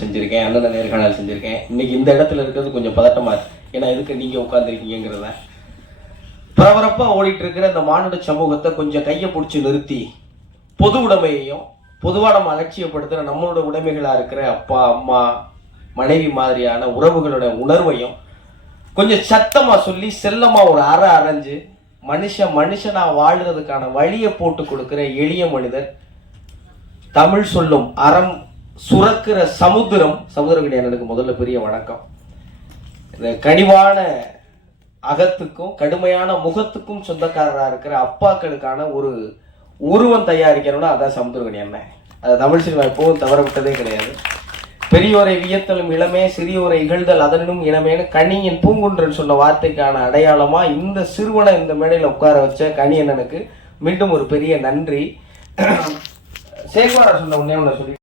செஞ்சுருக்கேன், அண்ணனை நேர்காணல் செஞ்சுருக்கேன். இன்னைக்கு இந்த இடத்துல இருக்கிறது கொஞ்சம் பதட்டமாக இருக்கு. ஏன்னா எதுக்கு நீங்கள் உட்காந்துருக்கீங்கிறத பரபரப்பாக ஓடிட்டு இருக்கிற இந்த மானுட சமூகத்தை கொஞ்சம் கையை பிடிச்சி நிறுத்தி பொது உடைமையையும் பொதுவாக நம்ம அலட்சியப்படுத்துகிற நம்மளோட உடைமைகளாக இருக்கிற அப்பா அம்மா மனைவி மாதிரியான உறவுகளோட உணர்வையும் கொஞ்சம் சத்தமாக சொல்லி செல்லமாக ஒரு அரைஞ்சு மனுஷனாக வாழ்கிறதுக்கான வழியை போட்டு கொடுக்குற எளிய மனிதர், தமிழ் சொல்லும் அறம் சுரக்கிற சமுத்திரக்கணி எனக்கு முதல்ல பெரிய வணக்கம். இந்த கனிவான அகத்துக்கும் கடுமையான முகத்துக்கும் சொந்தக்காரராக இருக்கிற அப்பாக்களுக்கான ஒரு உருவம் தயாரிக்கணும்னா அதான் சமுத்திரக்கணி அண்ணன். அது தமிழ் சினிமா எப்பவும் தவற விட்டதே கிடையாது. பெரியோரை வியத்தலும் இளமே, சிறியோரை இகழ்தல் அதனும் இளமேனு கனியின் பூங்குன்றன் சொன்ன வார்த்தைக்கான அடையாளமா இந்த சிறுவனை இந்த மேடையில் உட்கார வச்ச கனி அண்ணனுக்கு மீண்டும் ஒரு பெரிய நன்றி. சேகுவாரா சொன்ன உடனே ஒன்று சொல்லி